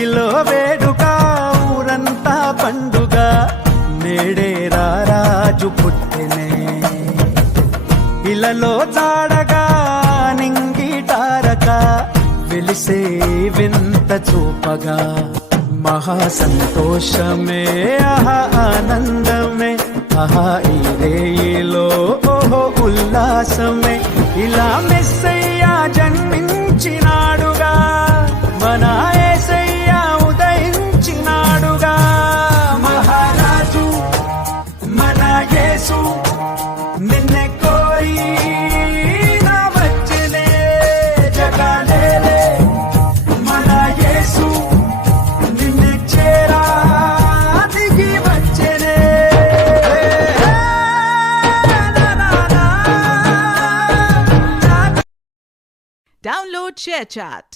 ఊరిలో వేడుక ఊరంతా పండుగ నేడే రారాజు పుట్టెనే ఇలలో చాడగా నింగిటారక వెలిసే వింత చూపగా మహా సంతోషమే ఆహా ఆనందమే ఆహా ఈ రేయిలో ఓహో ఉల్లాసమే ఇలా మెస్సయ్యా జన్మించినాడుగా మన యేసయ్యా ఉదయించినాడుగా మహారాజు మన యేసు నిన్నే కోరి నా వచ్చెనే జగాలేలే మన యేసు నిన్నే చేరా దిగి వచ్చెనే Download ShareChat.